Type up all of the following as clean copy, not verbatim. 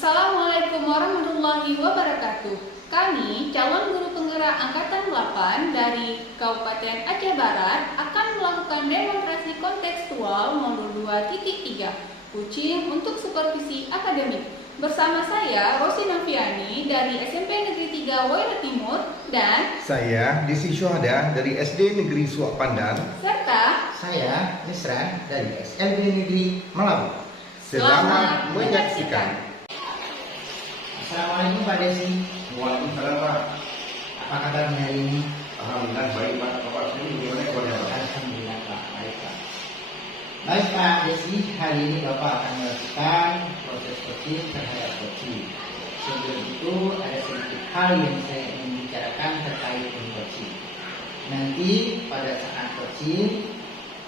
Assalamualaikum warahmatullahi wabarakatuh. Kami, calon guru penggerak Angkatan 8 dari Kabupaten Aceh Barat akan melakukan demonstrasi kontekstual modul 2.3, Kucing untuk Supervisi Akademik. Bersama saya, Rosi Nafiani dari SMP Negeri 3 Waira Timur dan saya, Desi Syuhada dari SD Negeri Suak Pandan, serta saya, Nisran dari SLB Negeri Melabu. Selamat menyaksikan. Assalamualaikum Pak Desi. Waalaikumsalam Pak. Apa kabarnya hari ini? Alhamdulillah baik Pak. Bapak sendiri gimana kabarnya Pak? Alhamdulillah Pak, baik Pak. Baik Pak Desi, hari ini Bapak akan melakukan proses coaching terhadap coaching. Sebelum itu ada sedikit hal yang saya ingin bicarakan terkait dengan coaching. Nanti pada saat coaching,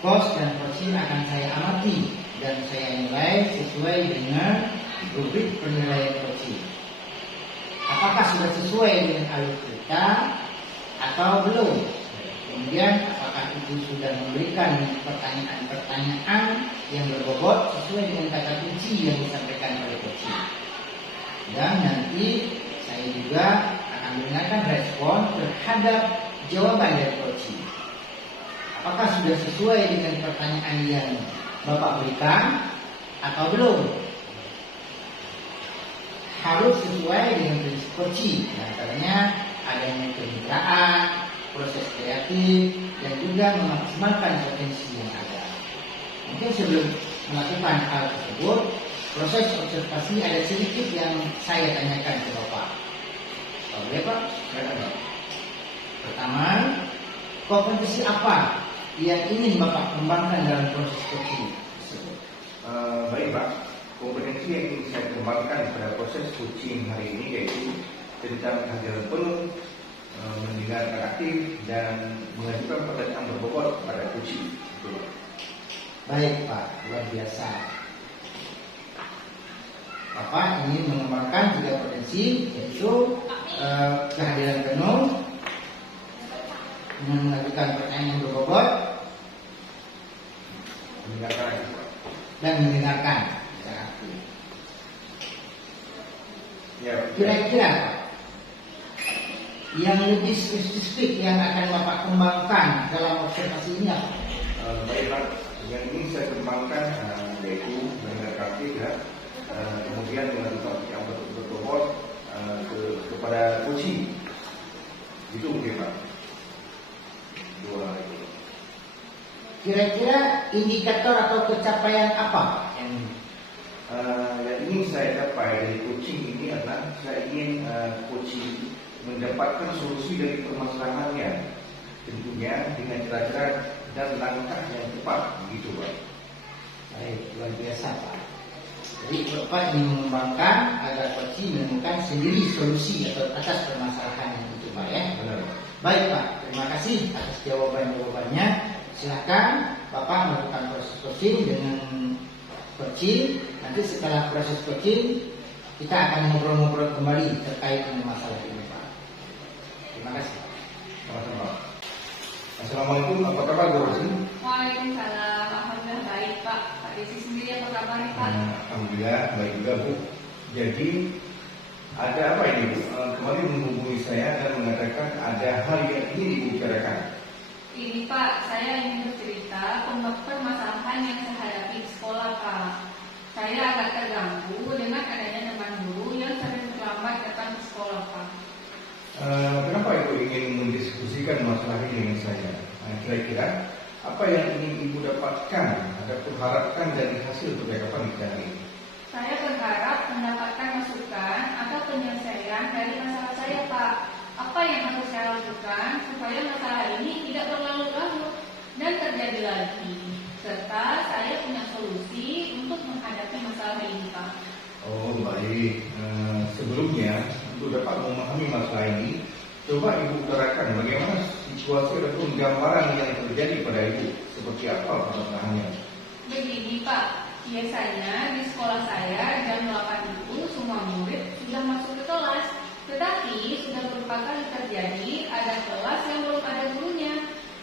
coach dan coaching akan saya amati dan saya nilai sesuai dengan rubrik penilaian coaching. Apakah sudah sesuai dengan alur kita atau belum? Kemudian apakah itu sudah memberikan pertanyaan-pertanyaan yang berbobot sesuai dengan kata kunci yang disampaikan oleh coaching. Dan nanti saya juga akan mendengarkan respon terhadap jawaban dari coaching. Apakah sudah sesuai dengan pertanyaan yang Bapak berikan atau belum? Harus sesuai dengan prinsip coaching, antaranya adanya kemitraan, proses kreatif, dan juga memaksimalkan potensi yang ada. Mungkin sebelum melakukan hal tersebut, proses observasi ada sedikit yang saya tanyakan ke Bapak. Boleh Pak? Pertama, kompetensi apa yang ingin Bapak kembangkan dalam proses coaching tersebut? Baik Pak. Kompetensi yang ingin saya kembangkan pada proses coaching hari ini yaitu tentang kehadiran penuh, mendengarkan aktif, dan mengajukan pertanyaan berbobot pada coaching. Baik Pak, luar biasa. Bapak ingin mengembangkan 3 potensi, yaitu kehadiran penuh, dengan mengajukan pertanyaan yang berbobot, dan mendengarkan. Ya, Kira-kira yang lebih spesifik yang akan Bapak kembangkan dalam observasi ini apa? baik Pak. Yang ingin saya kembangkan yaitu mendengarkan aktif ya, kemudian mengajukan yang berbobot kepada coaching. Itu mungkin Pak. 2 itu. Kira-kira indikator atau pencapaian apa yang ingin saya capai dari coaching ini adalah saya ingin coaching mendapatkan solusi dari permasalahannya, tentunya dengan cara-cara dan langkah yang tepat, begitu Pak. Baik, luar biasa Pak. Jadi Bapak ingin mengembangkan agar coaching menemukan sendiri solusi atau atas permasalahan yang itu Pak ya. Benar. Baik Pak, terima kasih atas jawaban-jawabannya. Silakan Bapak melakukan proses coaching dengan coaching. Nanti setelah proses coaching kita akan ngobrol-ngobrol kembali terkait dengan masalah ini Pak. Terima kasih. Sama-sama. Assalamualaikum, apa kabar Bu Rosi? Waalaikumsalam. Alhamdulillah baik Pak. Pak Desi sendiri apa kabar nih Pak? Alhamdulillah baik juga Bu. Jadi ada apa ini Bu? Kemarin menghubungi saya dan mengatakan ada hal yang ingin dibicarakan. Ini Pak, saya ingin bercerita tentang permasalahan yang saya hadapi di sekolah Pak. Saya agak terganggu dengan adanya teman guru yang sering terlambat datang ke sekolah Pak. Kenapa Ibu ingin mendiskusikan masalah ini dengan saya? Kira-kira apa yang ingin Ibu dapatkan ataupun harapkan dari hasil percakapan kita ini? Saya berharap mendapatkan masukan atau penyelesaian dari masalah saya Pak. Apa yang harus saya lakukan supaya masalah ini tidak berlarut-larut dan terjadi lagi, serta saya punya solusi untuk menghadapi masalah ini Pak. Oh baik. Sebelumnya untuk dapat memahami masalah ini, coba Ibu utarakan bagaimana situasi ataupun gambaran yang terjadi pada Ibu, seperti apa masalahnya? Begini Pak, biasanya di sekolah saya jam 8 itu semua murid sudah masuk ke kelas. Tetapi sudah beberapa kali terjadi ada kelas yang belum ada gurunya.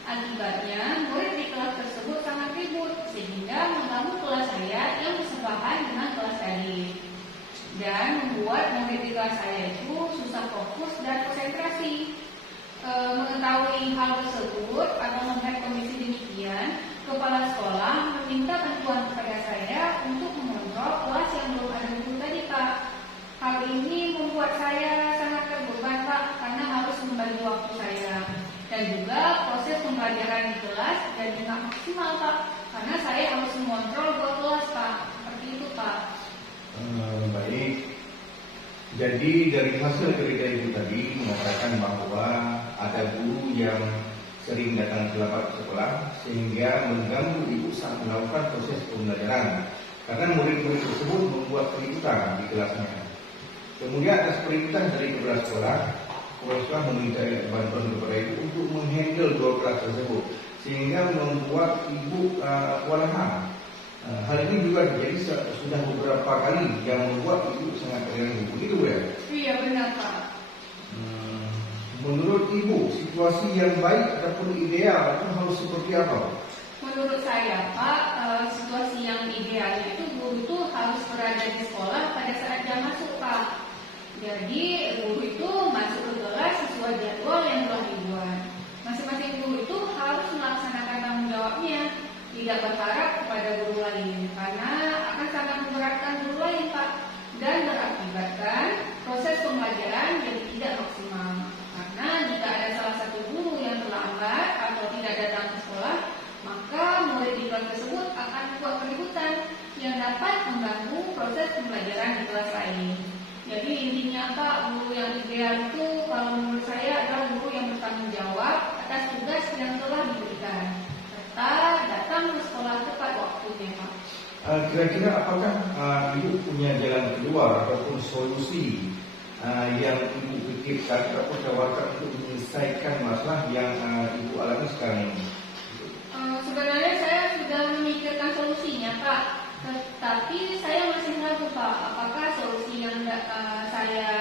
Akibatnya murid di kelas tersebut sangat ribut sehingga mengganggu kelas saya yang bersebelahan dengan kelas tadi. dan membuat murid di kelas saya itu susah fokus dan konsentrasi. Mengetahui hal tersebut atau melihat kondisi demikian, kepala sekolah meminta bantuan kepada saya untuk mengontrol kelas yang belum ada guru tadi, Pak. Hal ini membuat saya sangat terbeban, Pak, karena harus membagi waktu saya dan juga proses pembelajaran di kelas dan juga maksimal, Pak, karena saya harus mengontrol 2 kelas, Pak. Seperti itu, Pak. Baik. Jadi dari hasil kerja itu tadi mengatakan bahwa ada guru yang sering datang terlambat ke sekolah sehingga mengganggu ibu saat melakukan proses pembelajaran karena murid-murid tersebut membuat keributan di kelasnya. Kemudian atas perintah dari kepala sekolah meminta bantuan kepada ibu untuk menghandle 2 kelas tersebut sehingga membuat ibu kewalahan. Hal ini juga terjadi sudah beberapa kali yang membuat ibu sangat terganggu. Begitu ya? Iya benar, Pak. Menurut ibu, situasi yang baik ataupun ideal itu harus seperti apa? Menurut saya, Pak, situasi yang idealnya itu guru itu harus berada di sekolah pada saat jam masuk, Pak. Jadi guru itu masuk ke kelas sesuai jadwal yang telah dibuat. Masing-masing guru itu harus melaksanakan tanggung jawabnya, tidak berharap kepada guru lain, karena akan sangat memberatkan guru lain, Pak, dan berakibatkan proses pembelajaran jadi tidak maksimal. Karena jika ada salah satu guru yang terlambat atau tidak datang ke sekolah, maka murid di kelas tersebut akan membuat keributan yang dapat mengganggu proses pembelajaran di kelas lain. Jadi intinya, Pak, guru yang ideal itu kalau menurut saya adalah guru yang bertanggung jawab atas tugas yang telah diberikan, serta datang ke sekolah tepat waktunya, Pak. Kira-kira apakah ibu punya jalan keluar ataupun solusi yang ibu pikirkan ataupun tawarkan untuk menyelesaikan masalah yang ibu alami sekarang ini? Sebenarnya saya sudah memikirkan solusinya, Pak. Tapi saya masih ragu, Pak, apakah solusi yang saya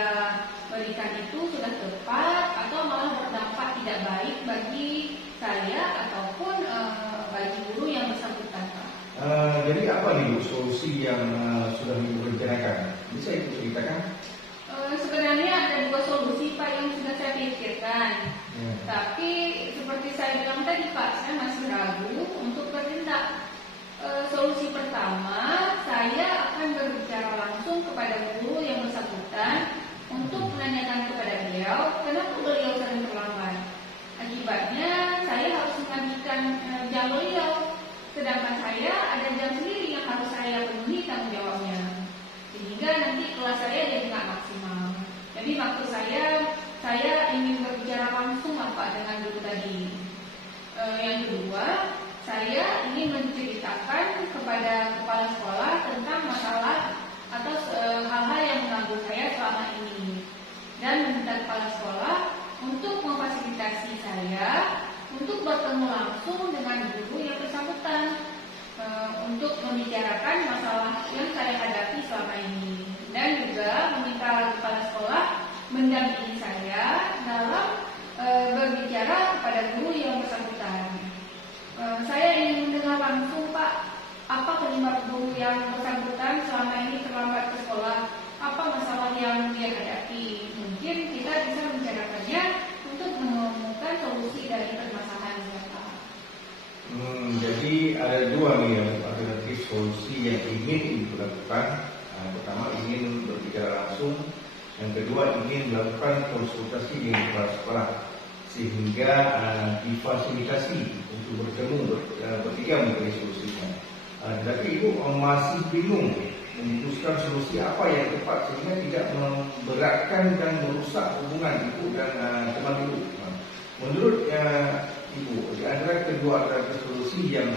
berikan itu sudah tepat atau malah berdampak tidak baik bagi saya ataupun bagi guru yang bersangkutan, Pak. Jadi apa nih Bu solusi yang sudah ibu rencanakan? Bisa ibu ceritakan? Sebenarnya ada 2 solusi, Pak, yang sudah saya pikirkan. Tapi seperti saya bilang tadi, Pak, saya masih ragu untuk bertindak. Solusi pertama, saya akan berbicara langsung kepada guru yang bersangkutan untuk menanyakan kepada beliau kenapa beliau sering terlambat. Akibatnya saya harus menghabiskan jam beliau, sedangkan saya ada jam sendiri yang harus saya penuhi tanggung jawabnya, sehingga nanti kelas saya jadi nggak maksimal. Jadi maksud saya ingin berbicara langsung, Pak, dengan guru tadi. Yang kedua, saya ingin menceritakan kepada kepala sekolah tentang masalah atau hal-hal yang mengganggu saya selama ini, dan meminta kepala sekolah untuk memfasilitasi saya untuk bertemu langsung dengan guru yang bersangkutan untuk membicarakan masalah yang saya hadapi selama ini, dan juga meminta kepala sekolah mendampingi saya dalam berbicara kepada guru yang bersangkutan. Saya ingin mendengar langsung, Pak, apa penyebab guru yang bersangkutan selama ini terlambat ke sekolah, apa masalah yang dia hadapi. Mungkin kita bisa membicarakannya untuk menemukan solusi dari permasalahan ini, Pak. Jadi ada 2 nih alternatif solusi yang ingin ibu lakukan. Pertama, ingin berbicara langsung. Yang kedua, ingin melakukan konsultasi dengan kepala sekolah sehingga difasilitasi untuk bertemu bertiga mengenai solusinya. Tetapi ibu masih bingung memutuskan solusi apa yang tepat sehingga tidak memberatkan dan merusak hubungan ibu dan teman ibu. Menurut ibu, di antara kedua alternatif solusi yang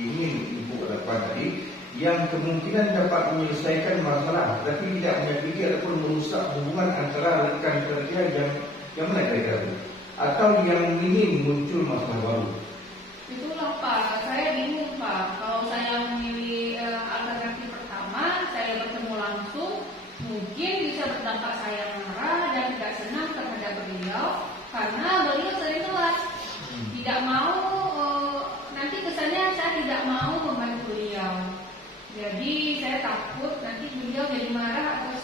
ingin ibu lakukan tadi, yang kemungkinan dapat menyelesaikan masalah tetapi tidak menyakiti ataupun merusak hubungan antara rekan kerja yang mana kira-kira, atau yang minim muncul masalah baru? Itulah, Pak, saya bingung, Pak. Kalau saya memilih alternatif pertama, saya bertemu langsung, mungkin bisa berdampak saya marah dan tidak senang terhadap beliau karena beliau sering telat. Tidak mau, nanti kesannya saya tidak mau membantu beliau. Jadi saya takut nanti beliau jadi marah atau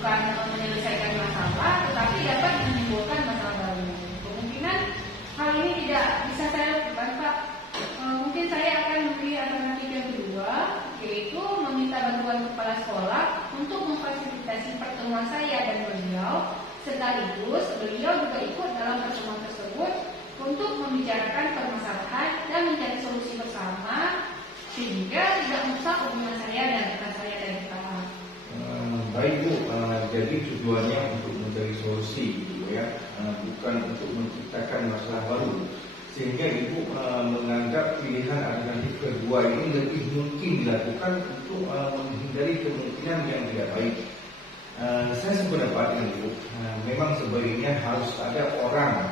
bukan menyelesaikan masalah, tetapi dapat menimbulkan masalah baru. Kemungkinan hal ini tidak bisa saya lakukan, Pak. Mungkin saya akan memberi alternatif yang kedua, yaitu meminta bantuan kepala sekolah untuk memfasilitasi pertemuan saya dan beliau, sekaligus beliau juga ikut dalam pertemuan tersebut untuk membicarakan permasalahan dan mencari solusi bersama, sehingga tidak merusak hubungan saya dan rekan saya dari depan. Baik Bu, jadi tujuannya untuk mencari solusi, gitu ya, bukan untuk menciptakan masalah baru. Sehingga Ibu menganggap pilihan alternatif kedua ini lebih mungkin dilakukan untuk menghindari kemungkinan yang tidak baik. Saya sependapat dengan Ibu, memang sebaiknya harus ada orang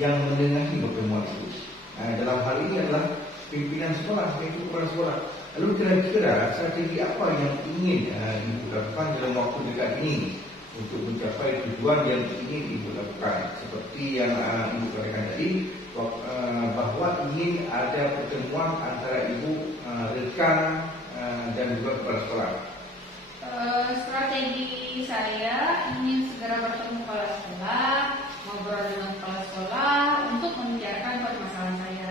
yang menengahi pertemuan itu. Dalam hal ini adalah pimpinan sekolah, yaitu kepala sekolah. Lalu kira-kira strategi apa yang ingin Ibu lakukan dalam waktu dekat ini untuk mencapai tujuan yang ingin Ibu lakukan? Seperti yang Ibu katakan tadi, bahwa ingin ada pertemuan antara Ibu, rekan, dan juga kepala sekolah. Strategi saya ingin segera bertemu kepala sekolah, ngobrol dengan kepala sekolah untuk membicarakan permasalahan saya,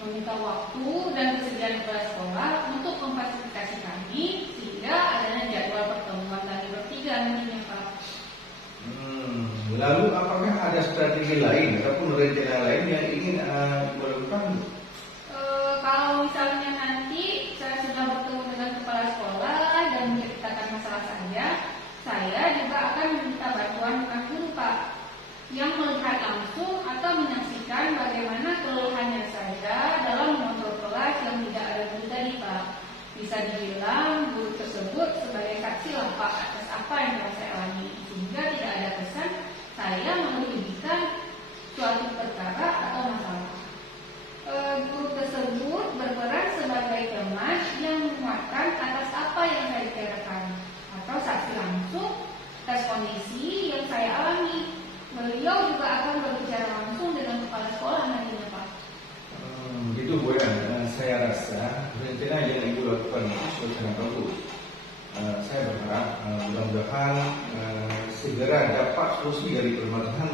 meminta waktu dan kesediaan kepala sekolah untuk memfasilitasi kami sehingga adanya jadwal pertemuan kami bertiga nantinya, Pak. Lalu apakah ada strategi lain ataupun rencana lain yang ingin Ibu lakukan? Kalau misalnya nanti saya sudah bertemu dengan kepala sekolah dan menceritakan masalah saya juga akan meminta bantuan rekan guru, Pak, yang melihat langsung atau menyaksikan bagaimana keluhannya saya dalam mengontrol kelas yang tidak ada guru tadi, Pak. Bisa dibilang guru tersebut sebagai saksi lah, Pak, atas apa yang telah saya alami, sehingga tidak ada kesan saya menyembunyikan suatu perkara atau masalah. Guru tersebut berperan sebagai teman yang menguatkan atas apa yang saya bicarakan atau saksi langsung atas kondisi yang saya alami. Beliau juga akan berbicara langsung dengan kepala sekolah nantinya, Pak. Gitu Bu ya. Saya rasa rencana yang Ibu lakukan itu sangat bagus. Saya berharap mudah-mudahan segera dapat solusi dari permasalahan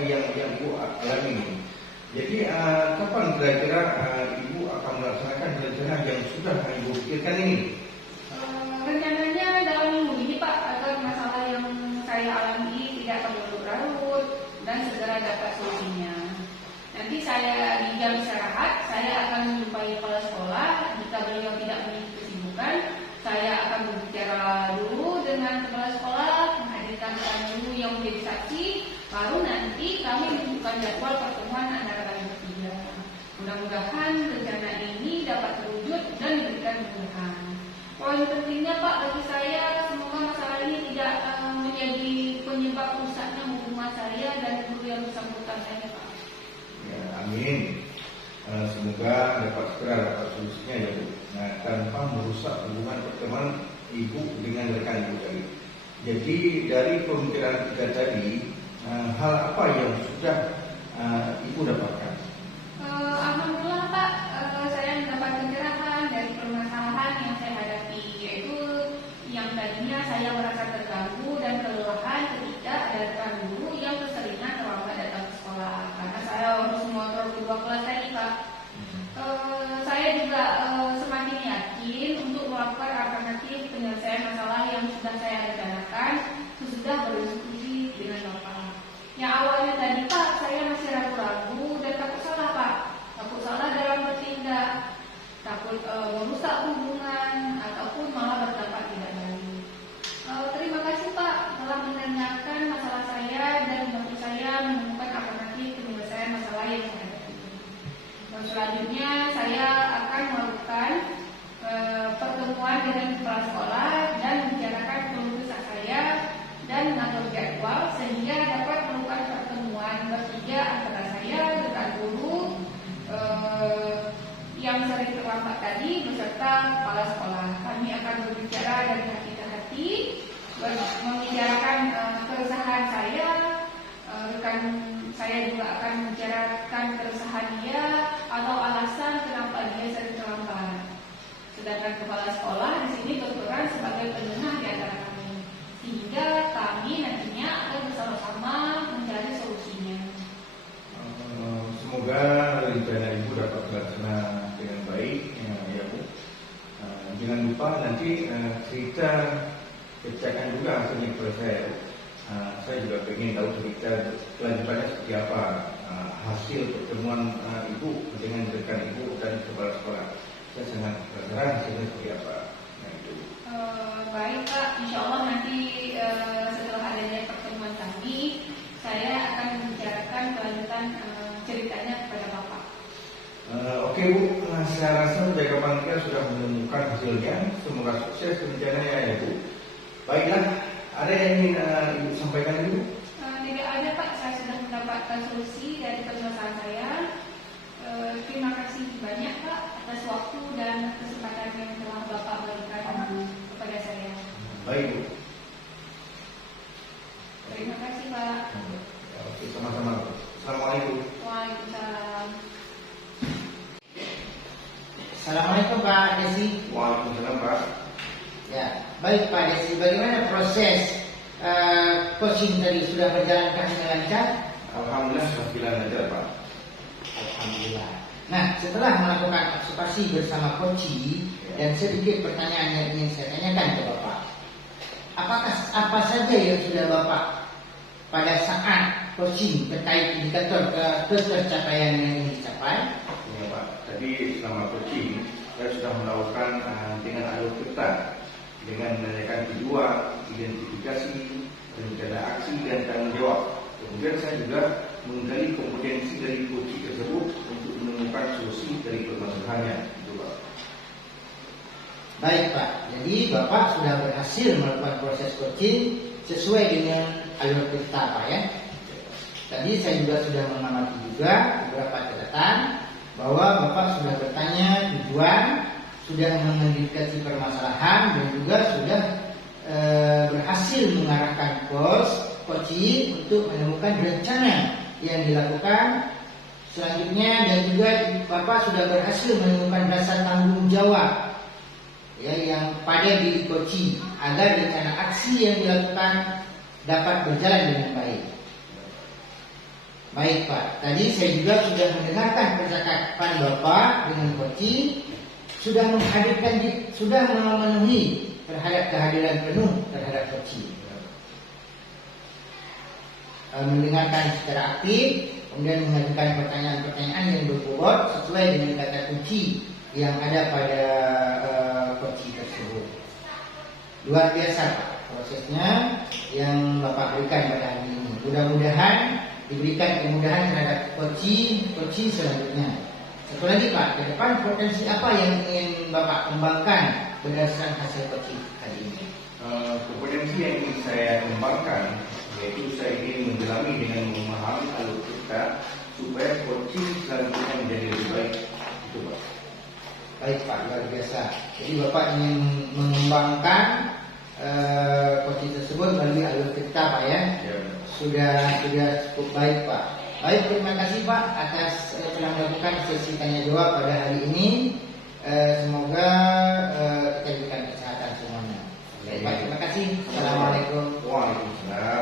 yang yang Ibu alami ini. Jadi kapan kira-kira Ibu akan melaksanakan rencana yang sudah Ibu pikirkan ini? Rencananya dalam minggu ini, Pak, agar masalah yang saya alami tidak berlarut-larut dan segera dapat solusinya. Nanti saya di jam istirahat, saya akan menjumpai kepala sekolah. Jika beliau tidak memiliki kesibukan, saya akan berbicara dulu dengan kepala sekolah, menghadirkan rekan guru yang menjadi saksi, baru nanti kami menentukan jadwal pertemuan antara kami bertiga. Mudah-mudahan rencana ini dapat terwujud dan diberikan kemudahan. Poin pentingnya, Pak, bagi saya, semoga masalah ini tidak menjadi penyebab rusaknya hubungan saya dan guru yang bersangkutan saya, Pak. Ya, amin. Semoga dapat segera dapat solusinya ya Bu. Tanpa merusak hubungan pertemanan Ibu dengan rekan Ibu tadi. Jadi dari pembicaraan kita tadi, hal apa yang sudah Ibu dapatkan? Alhamdulillah, Pak, saya mendapat pencerahan dari permasalahan yang saya hadapi, yaitu yang tadinya saya merasa terganggu dan kelelahan ketika ada rekan guru yang keseringan terlambat datang ke sekolah karena saya harus mengontrol kedua kelas tadi, Pak. Saya juga semakin yakin untuk melakukan alternatif penyelesaian masalah yang sudah saya rencanakan sesudah berdiskusi dengan Bapak. Yang awalnya tadi, Pak, saya masih ragu-ragu dan takut salah, Pak. Takut salah dalam bertindak, takut merusak hubungan ataupun malah berdampak tidak baik. Terima kasih, Pak, telah menanyakan masalah saya dan membantu saya menemukan alternatif penyelesaian masalah yang saya hadapi. Selanjutnya saya akan melakukan pertemuan dengan kepala sekolah dan membicarakan keluh kesah saya dan mengatur jadwal sehingga dapat melakukan pertemuan bertiga antara saya, rekan guru yang sering terlambat tadi beserta kepala sekolah. Kami akan berbicara dari hati ke hati, membicarakan keresahan saya, rekan saya juga akan membicarakan keresahan dia atau alasan kenapa dia sering terlambat. Sedangkan kepala sekolah di sini berperan sebagai penengah di antara kami, sehingga terlaksana dengan baik, ya Bu. Jangan lupa nanti cerita pecahkan juga hasilnya kepada saya. Saya juga ingin tahu cerita kelanjutannya seperti apa, hasil pertemuan Ibu dengan rekan Ibu dan kepala sekolah. Saya sangat penasaran hasilnya seperti apa. Nah, itu. Baik Pak, insya Allah nanti setelah adanya pertemuan kami, saya akan membicarakan kelanjutan ceritanya kepada Bapak. Oke Bu, saya rasa jaga panitia sudah menemukan hasilnya. Semoga sukses rencananya ya Bu. Baiklah, ada yang ingin Ibu sampaikan Ibu? Tidak ada Pak, saya sudah mendapatkan solusi dari permasalahan saya. Terima kasih banyak Pak atas waktu dan kesempatan yang telah Bapak berikan kepada saya. Baik Bu. Terima kasih Pak. Oke, sama-sama. Assalamualaikum. Waalaikumsalam. Assalamualaikum Pak Desi. Waalaikumsalam Pak. Ya, baik Pak Desi, bagaimana proses coaching tadi, sudah berjalankah dengan lancar? Alhamdulillah sudah berjalan lancar Pak. Alhamdulillah. Nah, setelah melakukan observasi bersama coach dan sedikit pertanyaan yang ingin saya tanyakan ke Bapak, apakah apa saja yang sudah Bapak pada saat coaching terkait indikator ketercapaian yang ingin dicapai? Ya Pak, tadi selama coaching saya sudah melakukan dengan alur peta, dengan menanyakan kedua, identifikasi, rencana aksi dan tanggung jawab. Kemudian saya juga menggali kompetensi dari coach tersebut untuk menemukan solusi dari permasalahannya. Itu Pak. Baik Pak, jadi Bapak sudah berhasil melakukan proses coaching sesuai dengan alur kita Pak ya. Tadi saya juga sudah mengamati juga beberapa catatan bahwa Bapak sudah bertanya tujuan, sudah mengidentifikasi permasalahan dan juga sudah berhasil mengarahkan coaching untuk menemukan rencana yang dilakukan selanjutnya, dan juga Bapak sudah berhasil menemukan rasa tanggung jawab ya yang pada diri coaching agar rencana aksi yang dilakukan dapat berjalan dengan baik. Baik Pak, tadi saya juga sudah mendengarkan percakapan Bapak dengan coaching, sudah memenuhi terhadap kehadiran penuh terhadap coaching. Mendengarkan secara aktif, kemudian mengajukan pertanyaan-pertanyaan yang berbobot sesuai dengan kata kunci yang ada pada coaching tersebut. Luar biasa Pak prosesnya yang Bapak berikan pada hari ini. Mudah-mudahan diberikan kemudahan terhadap coaching selanjutnya. Satu lagi Pak, ke depan potensi apa yang ingin Bapak kembangkan berdasarkan hasil coaching hari ini? Kompetensi yang ingin saya kembangkan yaitu saya ingin mendalami dengan memahami alur kita supaya coaching selanjutnya menjadi lebih baik. Itu Pak. Baik Pak, luar biasa. Jadi Bapak ingin mengembangkan coaching tersebut melalui alur kita Pak ya. Ya. Sudah cukup baik Pak. Baik, terima kasih Pak atas telah melakukan sesi tanya jawab pada hari ini. Semoga kita diberikan kesehatan semuanya. Baik Pak, terima kasih. Assalamualaikum. Waalaikumsalam.